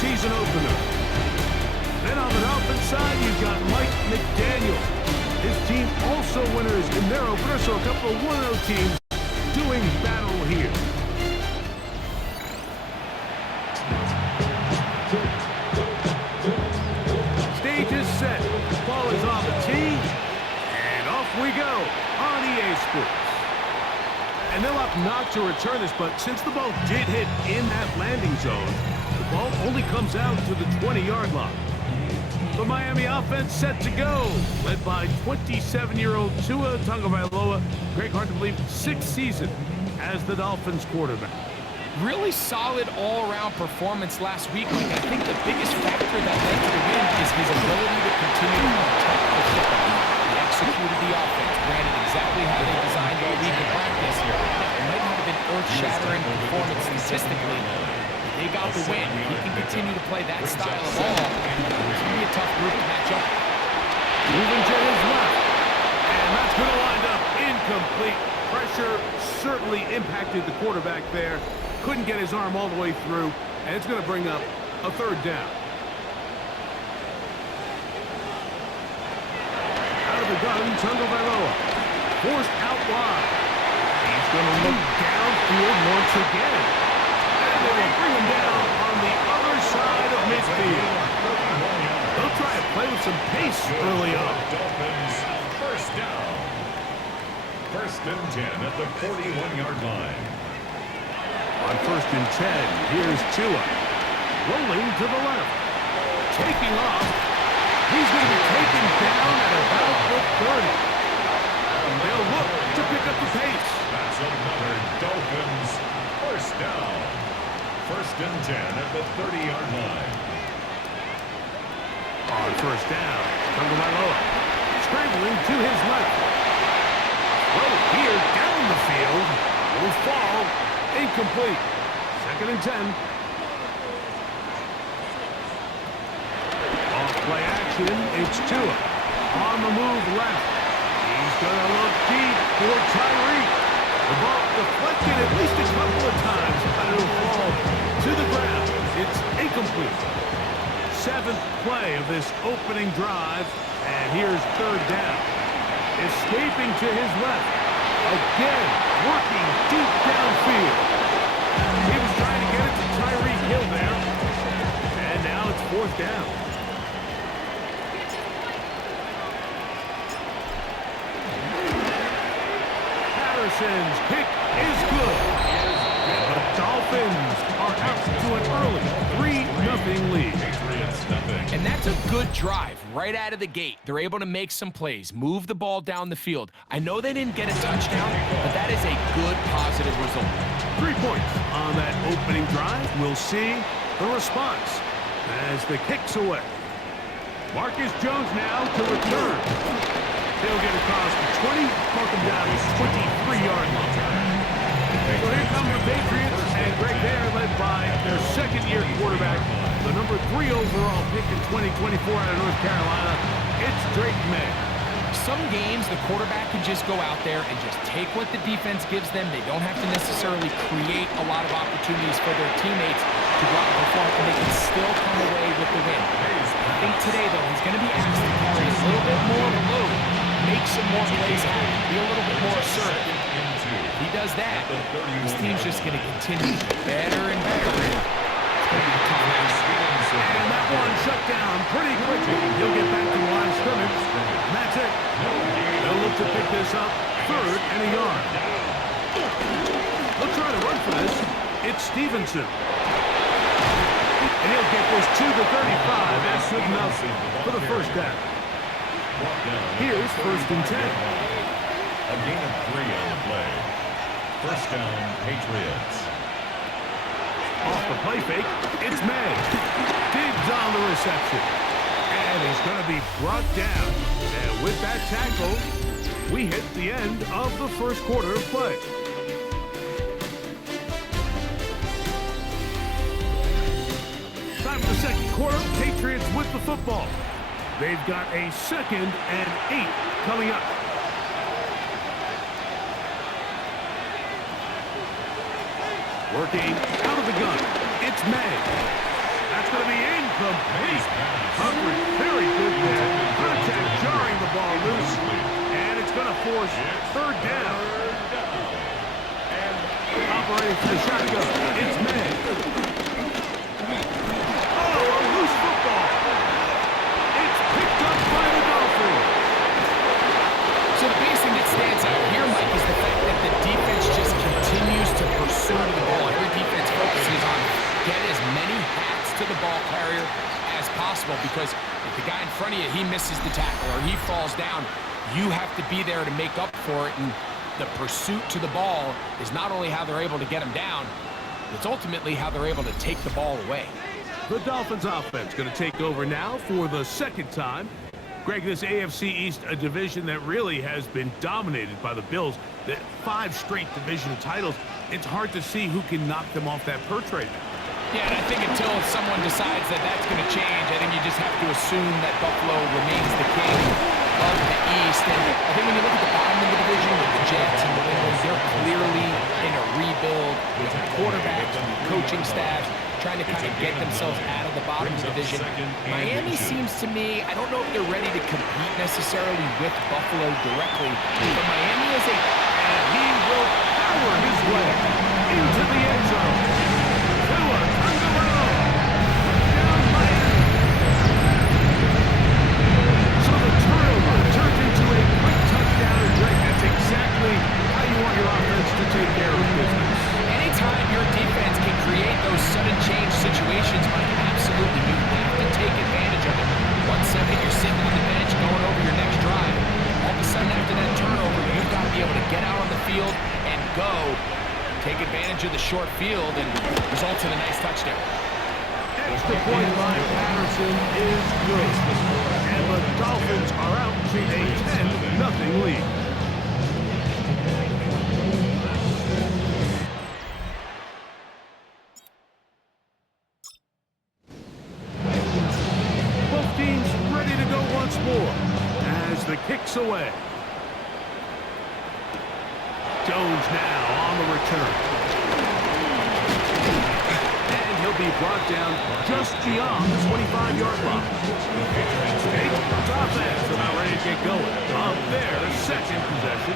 season opener. Then on the Dolphins side, you've got Mike McDaniel. His team also winners in their opener, so a couple of 1-0 teams doing battle here. Stage is set. Ball is on the tee. And off we go on EA Sports. And they'll opt not to return this, but since the ball did hit in that landing zone, the ball only comes out to the 20-yard line. The Miami offense set to go, led by 27-year-old Tua Tagovailoa. Greg, hard to believe, 6th season as the Dolphins quarterback. Really solid all-around performance last week. I think the biggest factor that led to the win is his ability to continue to protect the football. He executed the offense, ran it exactly how they designed all week in practice. It might not have been earth-shattering performance statistically. They got the win. He can continue to play that style of ball. It's going to be a tough group to match up. Moving to his left. And that's going to wind up incomplete. Pressure certainly impacted the quarterback there. Couldn't get his arm all the way through. And it's going to bring up a 3rd down. Out of the gun, Tagovailoa. Forced out wide. He's going to look downfield once again. They will bring him down on the other side of midfield. They'll try to play with some pace early on. Dolphins, 1st down. 1st and 10 at the 41-yard line. On 1st and 10, here's Tua. Rolling to the left. Taking off. He's going to be taken down at about the 30. They'll look to pick up the pace. That's another Dolphins 1st down. 1st and 10 at the 30-yard line. On 1st down, Tagovailoa scrambling to his left. Well, here down the field will fall incomplete. 2nd and 10. Off play action, it's Tua. On the move left. He's going to look deep for Tyreek. The ball deflected at least a couple of times, but it'll fall to the ground. It's incomplete. 7th play of this opening drive, and here's 3rd down. Escaping to his left. Again, working deep downfield. He was trying to get it to Tyreek Hill there. And now it's 4th down. Patterson's kick is good. And the Dolphins are out to an early 3-0 lead. Patriots, nothing. And that's a good drive right out of the gate. They're able to make some plays, move the ball down the field. I know they didn't get a touchdown, but that is a good, positive result. 3 points on that opening drive. We'll see the response as the kick's away. Marcus Jones now to return. He'll get across the 20, mark him down his 23-yard line. So here come the Patriots, and Greg, they're led by their 2nd-year quarterback, the number 3 overall pick in 2024 out of North Carolina. It's Drake May. Some games, the quarterback can just go out there and just take what the defense gives them. They don't have to necessarily create a lot of opportunities for their teammates to go out and perform, and they can still come away with the win. I think today, though, he's going to be asked to carry a little bit more of a load, make some more plays happen, be a little bit more assertive. If he does that, his team's just going to continue to get better and better. It's going to be a tough race. And that one shut down pretty quickly. He'll get back to the line of scrimmage, and that's it. They'll look to pick this up 3rd and a yard. They'll try to run for this. It's Stevenson. And he'll get this to the 35. That's good enough for the 1st down. Here's 1st and 10. A gain of 3 on the play. 1st down, Patriots. Off the play fake, it's May. Diggs on the reception. And he's going to be brought down. And with that tackle, we hit the end of the 1st quarter of play. Time for the 2nd quarter. Patriots with the football. They've got a 2nd and 8 coming up. Working out of the gun. It's May. That's going to be force third down. Operating for the shotgun. It's May. Oh, a loose football. It's picked up by the Dolphins. So the biggest thing that stands out here, Mike, is the fact that the defense just continues to pursue the ball. Every defense focuses on get as many hats to the ball carrier as possible, because if the guy in front of you, he misses the tackle or he falls down, you have to be there to make up for it. And the pursuit to the ball is not only how they're able to get him down, it's ultimately how they're able to take the ball away. The Dolphins offense going to take over now for the second time. Greg, this AFC East, a division that really has been dominated by the Bills, the 5 straight division titles. It's hard to see who can knock them off that perch right now. Yeah, and I think until someone decides that that's going to change, I think you just have to assume that Buffalo remains the king of the East. And I think when you look at the bottom of the division with the Jets and the Bengals, they're clearly in a rebuild with quarterbacks and coaching staffs trying to kind of get themselves out of the bottom of the division. Miami seems to me, I don't know if they're ready to compete necessarily with Buffalo directly, but Miami is a... And he will power his way into the end zone. Tua Tagovailoa. Down Miami. So the turnover turns into a quick touchdown, and Greg, that's exactly how you want your offense to take care of business. Anytime your defense can create those sudden change situations, Mike, absolutely, you have to take advantage of it. 1 second you're sitting on the bench going over your next drive. All of a sudden after that turnover, you've got to be able to get out on the field and go. Take advantage of the short field and result in a nice touchdown. Extra point by Patterson is good. And the Dolphins are out to a 10-0 lead. Both teams ready to go once more as the kick's away. Jones now on the return. And he'll be brought down just beyond the 25-yard line. Patriots offense about ready to get going on their second possession.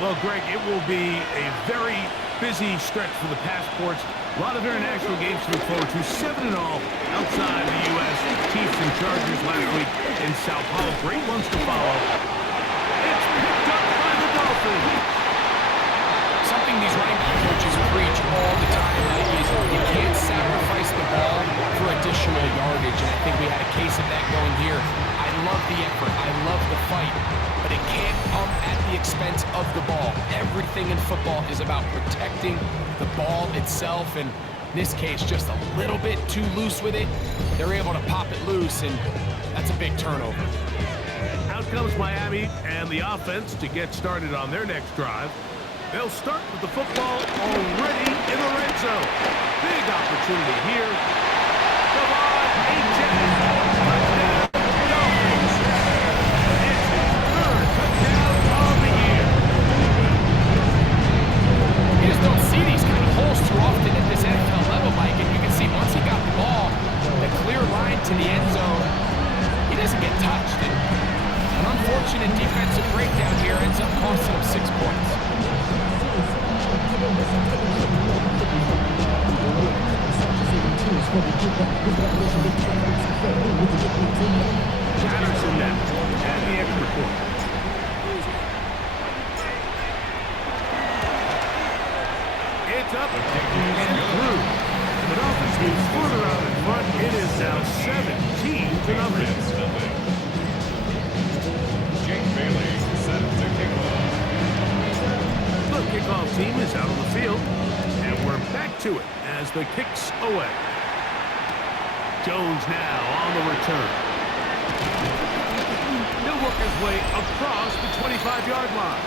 Well, Greg, it will be a very busy stretch for the passports. A lot of international games to look forward to. 7 in all outside the U.S. Chiefs and Chargers last week in Sao Paulo. Great ones to follow. It's picked up by the Dolphins. Something these running back coaches preach all the time, Mike, is you can't sacrifice the ball for additional yardage, and I think we had a case of that going here. I love the effort, I love the fight, but it can't come at the expense of the ball. Everything in football is about protecting the ball itself, and in this case, just a little bit too loose with it. They're able to pop it loose, and that's a big turnover. Out comes Miami and the offense to get started on their next drive. They'll start with the football already in the red zone. Big opportunity here. Come on, touchdown, Dolphins. It's his 3rd touchdown of the year. You just don't see these kind of holes too often at this NFL level, Mike, and you can see once he got the ball, the clear line to the end zone, he doesn't get touched. And an unfortunate defensive breakdown here ends up costing him 6 points. Patterson now, and the extra point. It's up and through. The Dolphins moves further out in front. It is now 17-0. Jake Bailey set to kick off. The kickoff team is out on the field, and we're back to it as the kick's away. Jones now on the return. He'll work his way across the 25-yard line.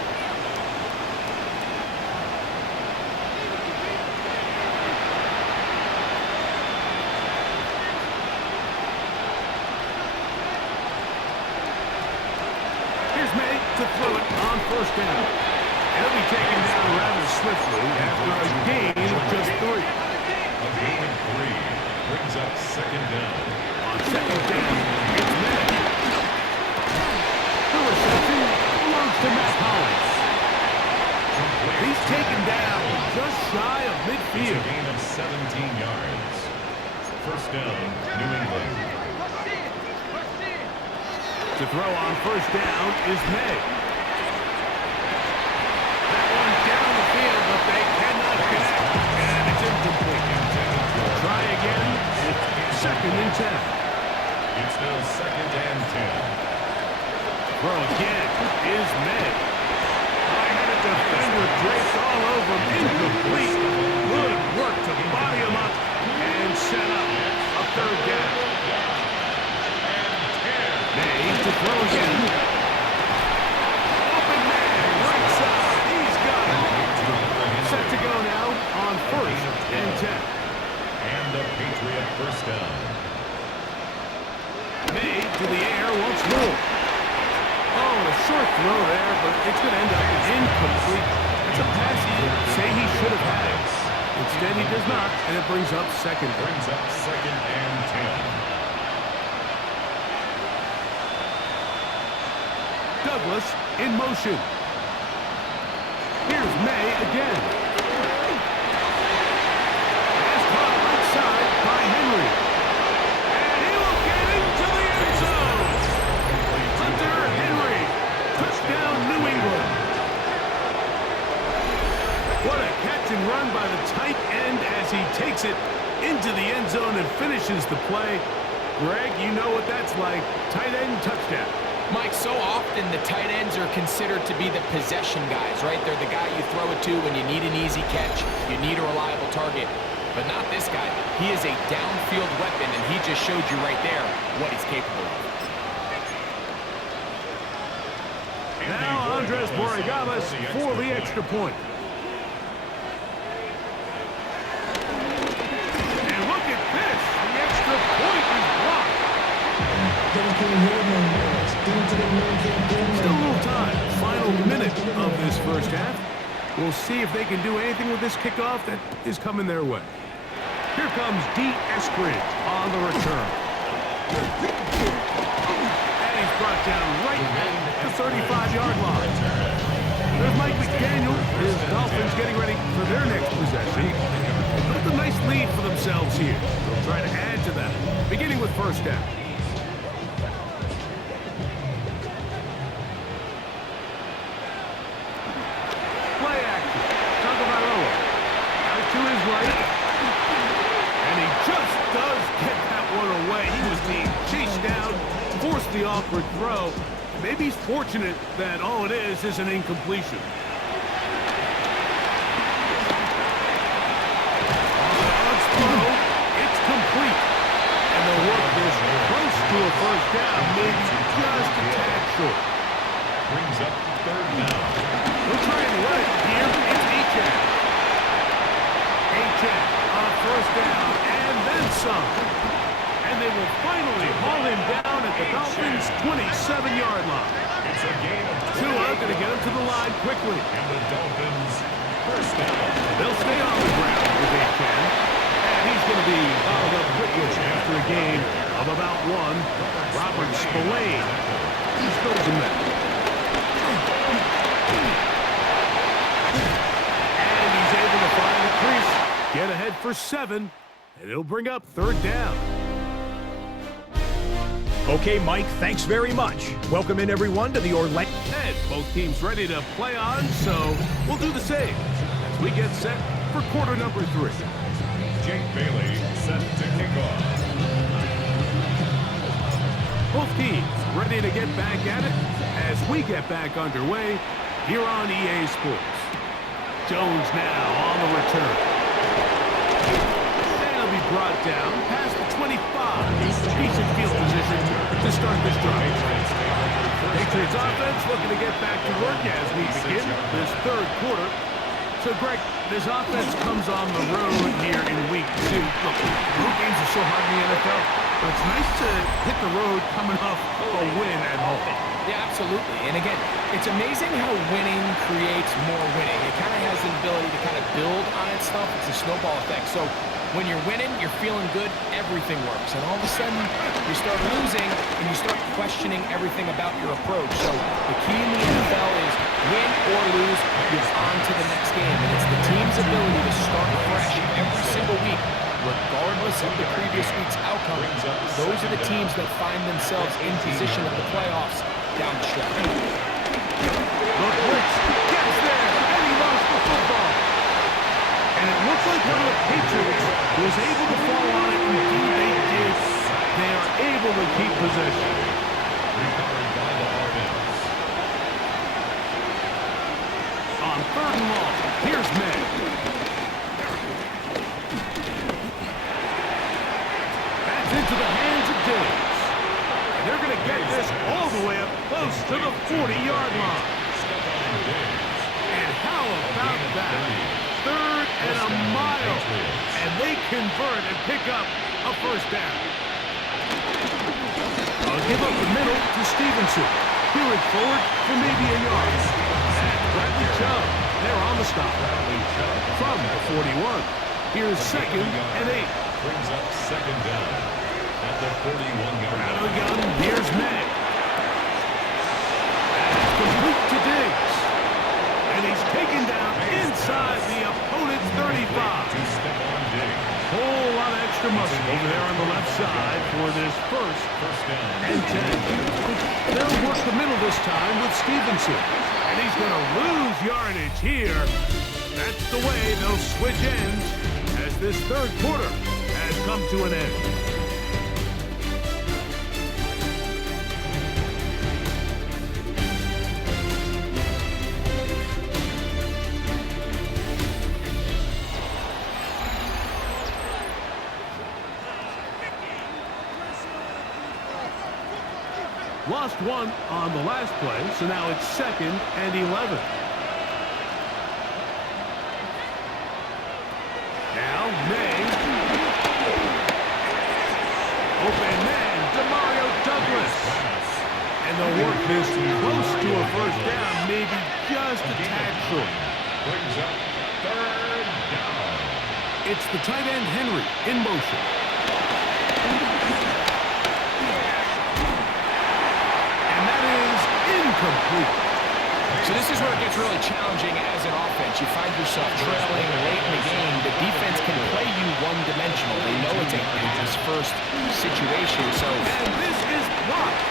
Here's May to throw it on 1st down. He'll be taken down rather swiftly after a gain of just 3. A gain of 3 brings up 2nd down. On 2nd down, it's May. The reception belongs to Matt Holland. taken down just shy of It's a midfield. gain of 17 yards. First down, New England. To throw on first down is May. That one down the field, but they cannot connect. And it's incomplete. Try again. It's 2nd and 10. It's now 2nd and 10. Throw again is May. High-headed defender draped all over him. Incomplete. Good work to body him up and set up a 3rd down. May to throw again. Open man, right side. He's got it. Set to go now on 1st and 10. And a Patriot first down. May to the air once more. Oh, a short throw there, but it's going to end up incomplete. It's a pass he'd say he should have had. Instead, he does not, and it brings up 2nd. Brings up 2nd and 10. Douglas in motion. Here's May again. Pass caught right side by Henry. And he will get into the end zone. Hunter Henry. Touchdown, New England. What a catch and run by the tight end as he takes it into the end zone and finishes the play. Greg, you know what that's like. Tight end touchdown. Mike, so often the tight ends are considered to be the possession guys, right? They're the guy you throw it to when you need an easy catch, you need a reliable target. But not this guy. He is a downfield weapon, and he just showed you right there what he's capable of. Now Andres Borregalas for the extra point. And look at this. The extra point is blocked. Still a little time. Final minute of this first half. We'll see if they can do anything with this kickoff that is coming their way. Here comes D. Eskridge on the return. And he's brought down right at the 35-yard line. There's Mike McDaniel. His Dolphins getting ready for their next possession. Built a nice lead for themselves here. They'll try to add to that, beginning with first down. Play action. Tagovailoa out to his right. And he just does get that one away. He was being chased down, forced the awkward throw. Maybe he's fortunate that all it is an incompletion. It's complete. And the work is close to a first down, maybe just a tad short. Brings up 3rd down. We'll try and run it here. It's Achane. Achane on first down and then some. And they will finally haul him down at the Dolphins' 27-yard line. It's a gain of 2. Tua going to get him to the line quickly. And the Dolphins first down. They'll stay on the ground with Achane. And he's going to be followed up quickly after a gain of about 1. Robert Spillane. He's good as a man. And he's able to find the crease. Get ahead for 7. And it'll bring up 3rd down. Okay, Mike, thanks very much. Welcome in, everyone, to the Orlando. And both teams ready to play on, so we'll do the same as we get set for quarter number 3. Jake Bailey set to kick off. Both teams ready to get back at it as we get back underway here on EA Sports. Jones now on the return. And he'll be brought down past the 25. Decent field position to start this drive. Patriots offense looking to get back to work as we begin this 3rd quarter. So, Greg, this offense comes on the road here in week 2. Look, road games are so hard in the NFL, but it's nice to hit the road coming off a win at home. Yeah, absolutely. And again, it's amazing how winning creates more winning. It kind of has the ability to kind of build on itself. It's a snowball effect. So When you're winning, you're feeling good, everything works. And all of a sudden, you start losing, and you start questioning everything about your approach. So the key in the NFL is win or lose, you're on to the next game. And it's the team's ability to start fresh every single week, regardless of the previous week's outcome. Those are the teams that find themselves in position of the playoffs down the stretch. The blitz gets there, and he lost the football. And it looks like one of the Patriots was able to fall on it. Indeed, they did. They are able to keep possession. Recovered by the Dolphins. On 3rd and long, here's May. That's into the hands of Diggs. And they're going to get this all the way up close to the 40-yard line. And how about that? 3rd and a mile. And they convert and pick up a first down. I'll give up the middle to Stevenson. Here it forward for maybe a yard. And Bradley Chubb, they're on the stop. From the 41. Here's 2nd and 8. Brings up 2nd down at the 41-yard line. Out of the gun, here's May. And complete to Diggs. And he's taken down inside the opponent's 35. Whole lot of extra muscle over there on the left side for this first down and 10. They'll work the middle this time with Stevenson. And he's going to lose yardage here. That's the way they'll switch ends as this 3rd quarter has come to an end. Lost one on the last play, so now it's 2nd and 11. Now May. Open man, Demario Douglas. And they'll work this close to a first down, maybe just a tad short. Brings up 3rd down. It's the tight end Henry in motion. Incomplete. So this is where it gets really challenging as an offense. You find yourself trailing late in the game. The defense can play you one-dimensional. They know it's a pass-first situation. So, and this is blocked.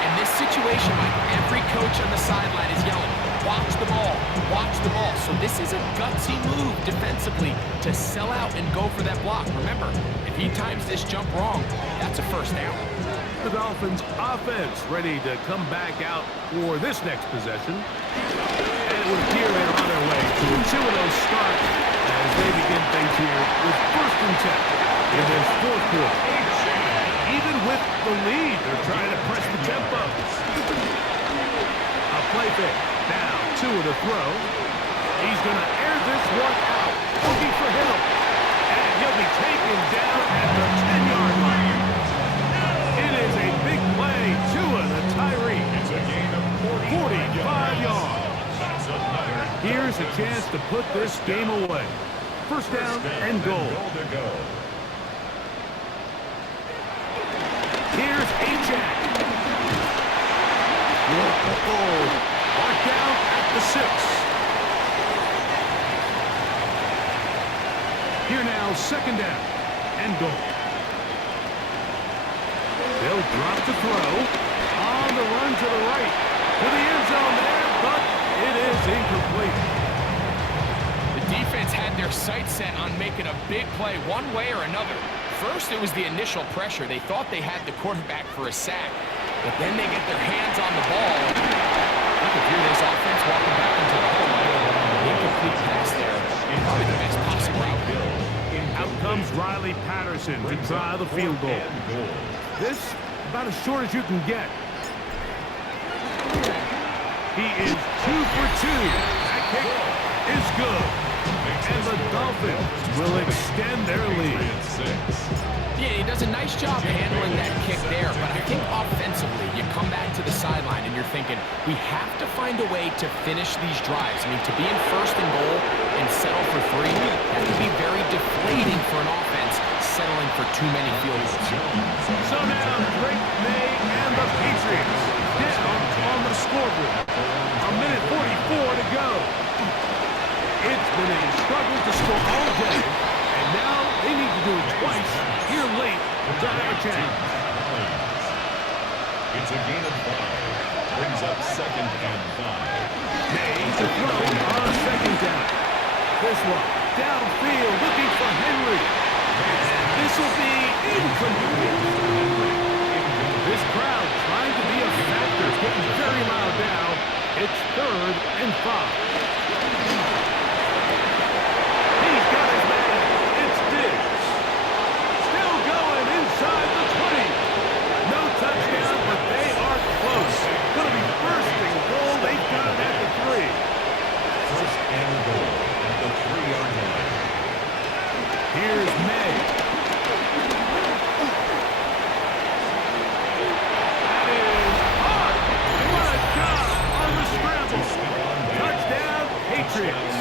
In this situation, Mike, every coach on the sideline is yelling, watch the ball, watch the ball. So this is a gutsy move defensively to sell out and go for that block. Remember, if he times this jump wrong, that's a first down. The Dolphins offense ready to come back out for this next possession. And it would appear they're on their way to a 2-0 start as they begin things here with 1st and 10 in this 4th quarter. Even with the lead, they're trying to press the tempo. A play fake. Now 2 to throw. He's going to air this one out. Looking for Hill. And he'll be taken down at the 10-yard line. It is a big play. Tua to Tyree. It's a gain of 45 yards. That's another. Here's a chance to put this game away. First down and goal. To go. Here's Ajak. Marked down at the 6. Here now, 2nd down and goal. They'll drop the throw. On the run to the right. To the end zone there, but it is incomplete. The defense had their sights set on making a big play one way or another. First, it was the initial pressure. They thought they had the quarterback for a sack, but then they get their hands on the ball. You can hear this offense walking back into the hole. Incomplete pass there. Probably the best possible outfield. Out comes Riley Patterson to try the field goal. This, about as short as you can get. He is 2 for 2. That kick is good. And the Dolphins will extend their lead. Yeah, he does a nice job handling that kick there, but I think offensively, you come back to the sideline and you're thinking, we have to find a way to finish these drives. I mean, to be in first and goal and settle for 3, that could be very deflating for an offense settling for too many field goals. So now Drake May and the Patriots down on the scoreboard. A minute 44 to go. It's been a struggle to score all day, and now they need to do it twice here late to have a chance. It's a gain of 5. Brings up 2nd and 5. May to throw on 2nd down. This one downfield looking for Henry. And this will be incomplete. This crowd trying to be a factor is getting very loud now. It's 3rd and 5. He's got his man. It's Diggs. Still going inside the 20. No touchdown, but they are close. Going to be 1st and goal. They've got it at the 3. 1st and goal at the 3-yard line. Here's May. That is hard. What a job on the scramble. Touchdown, Patriots.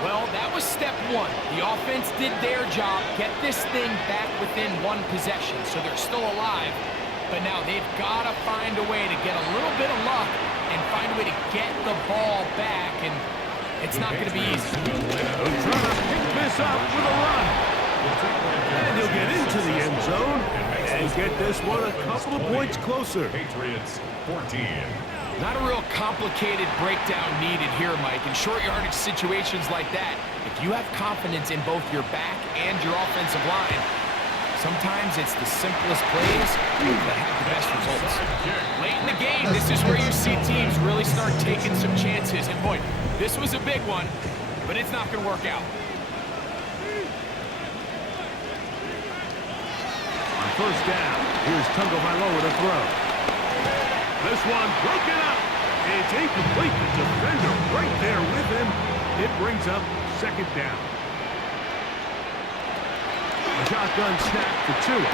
Well, that was step 1. The offense did their job, get this thing back within 1 possession, so they're still alive. But now they've got to find a way to get a little bit of luck and find a way to get the ball back, and it's not going to be easy. He'll try to pick this up with a run. And he'll get into the end zone and get this one a couple of points closer. Patriots 14. Not a real complicated breakdown needed here, Mike. In short yardage situations like that, if you have confidence in both your back and your offensive line, sometimes it's the simplest plays that have the best results. Late in the game, this is where you see teams really start taking some chances. And boy, this was a big one, but it's not going to work out. On 1st down, here's Tagovailoa to throw. This one broken up. It's incomplete. The defender right there with him. It brings up 2nd down. A shotgun snap to Tua.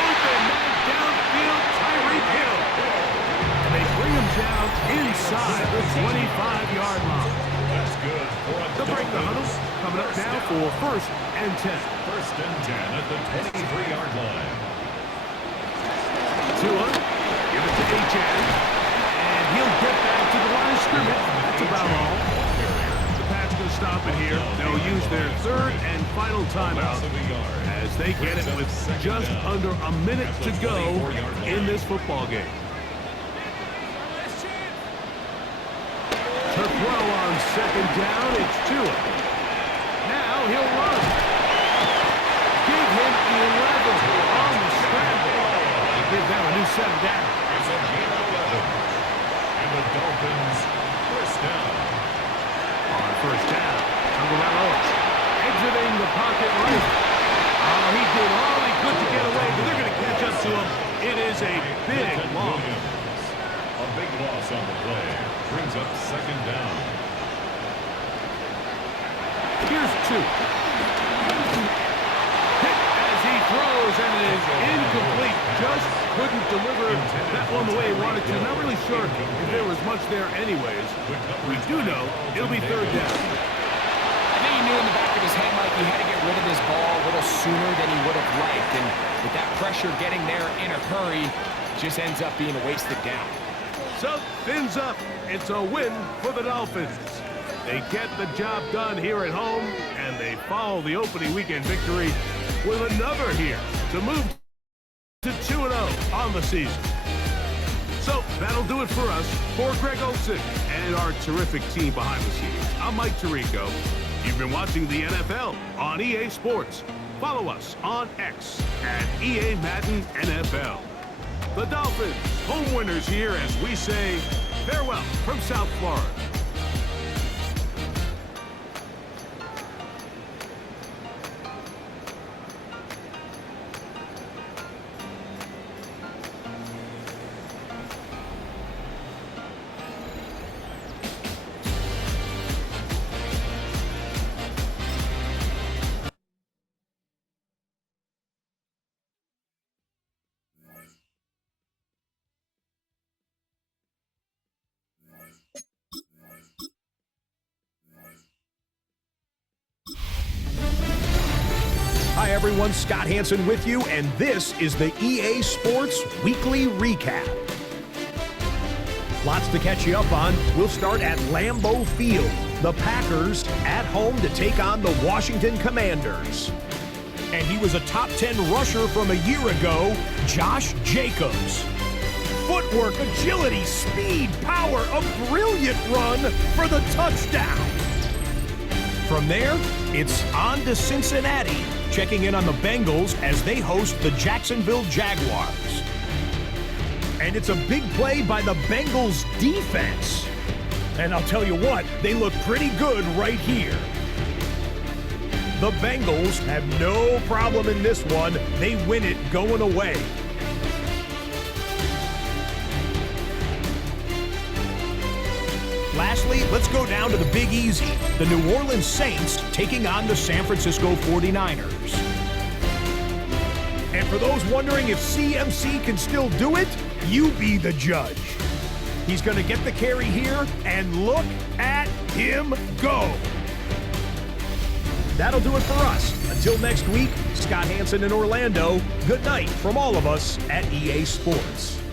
Open man downfield, Tyreek Hill. And they bring him down inside the 25-yard line. That's good. They'll break the huddle. Coming up now for 1st and 10. 1st and 10 at the 23-yard line. Tua, give it to H.N. And he'll get back to the line of scrimmage. That's about all. The Pats going to stop it here. They'll use their 3rd and final timeout as they get it with just under a minute to go in this football game. To throw on 2nd down, it's Tua. Now he'll run. Give him 11 on the scramble. Give them a new 7 down. It's a gain of 11. And the Dolphins 1st down. On 1st down, Tagovailoa exiting the pocket right. Oh, he did all he could to get away, but they're going to catch up to him. It is a big loss. A big loss on the play. Brings up 2nd down. Here's 2. Hit as he throws, and it is incomplete. Just couldn't deliver that one the way he wanted to. Not really sure if there was much there anyways. We do know it'll be 3rd down. I think he knew in the back of his head, Mike, he had to get rid of this ball a little sooner than he would have liked. And with that pressure getting there in a hurry, just ends up being a wasted down. So, fins up. It's a win for the Dolphins. They get the job done here at home, and they follow the opening weekend victory with another here to move to 2-0 on the season. So, that'll do it for us. For Greg Olsen and our terrific team behind the scenes, I'm Mike Tirico. You've been watching the NFL on EA Sports. Follow us on X at EA Madden NFL. The Dolphins, home winners here as we say farewell from South Florida. everyone. Scott Hansen with you, and this is the EA Sports Weekly Recap. Lots to catch you up on. We'll start at Lambeau Field. The Packers at home to take on the Washington Commanders. And he was a top 10 rusher from a year ago, Josh Jacobs. Footwork, agility, speed, power, a brilliant run for the touchdown. From there, it's on to Cincinnati, checking in on the Bengals as they host the Jacksonville Jaguars. And it's a big play by the Bengals defense. And I'll tell you what, they look pretty good right here. The Bengals have no problem in this one. They win it going away. Lastly, let's go down to the Big Easy. The New Orleans Saints taking on the San Francisco 49ers. And for those wondering if CMC can still do it, you be the judge. He's going to get the carry here, and look at him go. That'll do it for us. Until next week, Scott Hansen in Orlando, good night from all of us at EA Sports.